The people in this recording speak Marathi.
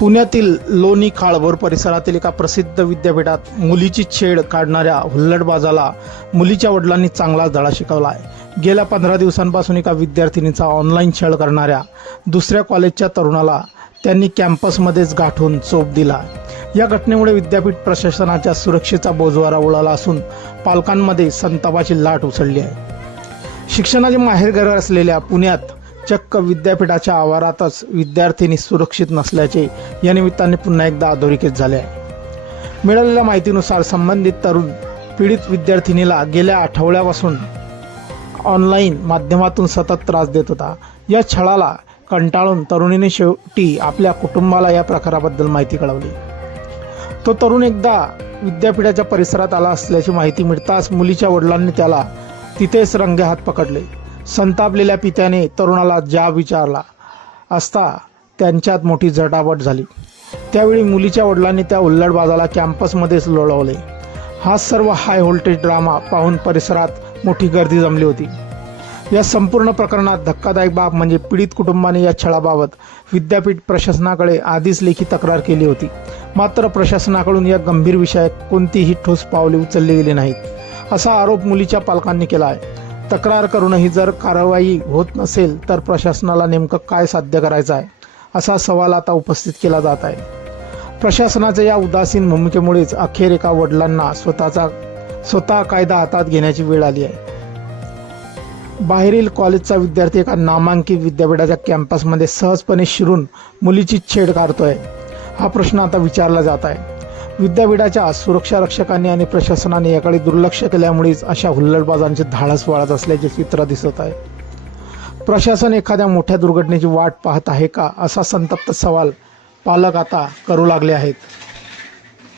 पुण्यातील लोणी काळभोर परिसरातील एका प्रसिद्ध विद्यापीठात मुलीची छेड काढणाऱ्या हुल्लडबाजाला मुलीच्या वडिलांनी चांगलाच धडा शिकवला आहे। गेल्या 15 दिवसांपासून एका विद्यार्थिनीचा ऑनलाईन छळ करणाऱ्या दुसऱ्या कॉलेजच्या तरुणाला त्यांनी कॅम्पसमध्येच गाठून चोप दिला। या घटनेमुळे विद्यापीठ प्रशासनाच्या सुरक्षेचा बोजवारा उडाला असून पालकांमध्ये संतापाची लाट उसळली आहे। शिक्षणाचे माहेरघर असलेल्या पुण्यात चक्क विद्यापीठाच्या आवारातच विद्यार्थिनी सुरक्षित नसल्याचे या निमित्ताने पुन्हा एकदा अधोरेखित झाले आहे। मिळालेल्या माहितीनुसार संबंधित तरुण पीडित विद्यार्थिनीला गेल्या आठवड्यापासून ऑनलाईन माध्यमातून सतत त्रास देत होता। या छळाला कंटाळून तरुणीने शेवटी आपल्या कुटुंबाला या प्रकाराबद्दल माहिती कळवली। तो तरुण एकदा विद्यापीठाच्या परिसरात आला असल्याची माहिती मिळताच मुलीच्या वडिलांनी त्याला तिथेच रंगेहात पकडले। संतापलेल्या पित्याने तरुणाला जाब विचारला असता त्यांच्यात मोठी झटापट झाली। त्यावेळी मुलीच्या वडिलांनी त्या हुल्लडबाजाला कॅम्पसमध्येच लोळवले। हा सर्व हाय व्होल्टेज ड्रामा पाहून परिसरात मोठी गर्दी जमली होती। या संपूर्ण प्रकरणात धक्कादायक बाब म्हणजे पीडित कुटुंबाने या छळाबाबत विद्यापीठ प्रशासनाकडे आधीच लेखी तक्रार केली होती। मात्र प्रशासनाकडून या गंभीर विषयात कोणतीही ठोस पावले उचलली गेली नाहीत, असा आरोप मुलीच्या पालकांनी केला आहे। तक्रार करूनही जर कारवाई होत नसेल तर प्रशासनाला नेमकं काय साध्य करायचं आहे, असा सवाल आता उपस्थित केला जात आहे। प्रशासनाच्या या उदासीन भूमिकेमुळेच अखेर एका वडिलांना स्वतः कायदा हातात घेण्याची वेळ आली आहे। बाहेरील कॉलेजचा विद्यार्थी एका नामांकित विद्यापीठाच्या कॅम्पसमध्ये सहजपणे शिरून मुलीची छेड काढतोय, हा प्रश्न आता विचारला जात आहे। विद्यापीठाच्या सुरक्षा रक्षकांनी आणि प्रशासनाने याकडे दुर्लक्ष केल्यामुळेच अशा हुल्लडबाजांचे धाडस वाढत असल्याचे चित्र दिसत आहे। प्रशासन एखाद्या मोठ्या दुर्घटनेची वाट पाहत आहे का, असा संतप्त सवाल पालक आता करू लागले आहेत।